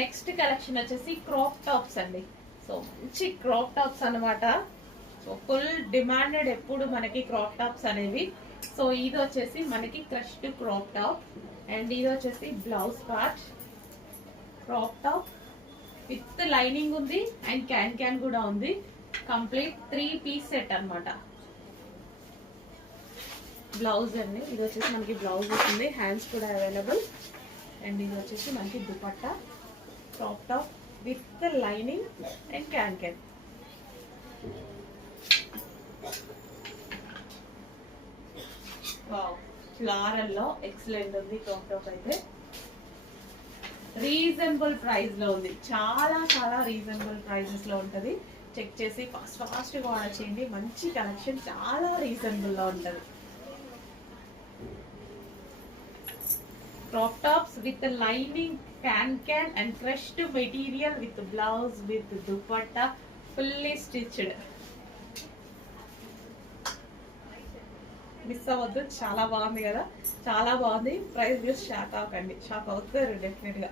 Next collection వచ్చేసి crop tops అండి. So మంచి క్రాప్ టాప్స్ అనమాట. సో ఫుల్ డిమాండెడ్ ఎప్పుడు మనకి క్రాప్ టాప్స్ అనేవి. సో ఇది వచ్చేసి మనకి క్రష్డ్ క్రాప్ టాప్ అండ్ ఇది వచ్చేసి blouse part. Crop top with lining ఉంది అండ్ క్యాన్ కూడా ఉంది. కంప్లీట్ 3 పీస్ సెట్ అనమాట. బ్లౌజ్ అండి, ఇది వచ్చేసి మనకి బ్లౌజ్ వస్తుంది, హ్యాండ్స్ కూడా అవైలబుల్. అండ్ ఇది వచ్చేసి మనకి dupatta. Crop top with lining and can. Floral లో ఎక్సలెంట్ ఉంది క్రాప్ టాప్ అయితే. రీజనబుల్ ప్రైస్ లో ఉంది, చాలా చాలా రీజనబుల్ ప్రైజెస్ లో ఉంటది. చెక్ చేసి ఫాస్ట్ గా ఆర్డర్ చేయండి. మంచి కలెక్షన్, చాలా రీజనబుల్ లో ఉంటది. Crop tops with the lining, can and crushed material with blouse with dupatta, fully stitched. Miss అవ్వద్దు, చాలా బాగుంది కదా, చాలా బాగుంది. ప్రైస్ చూసి షాక్ అవ్వకండి, షాక్ అవుతారు డెఫినెట్ గా.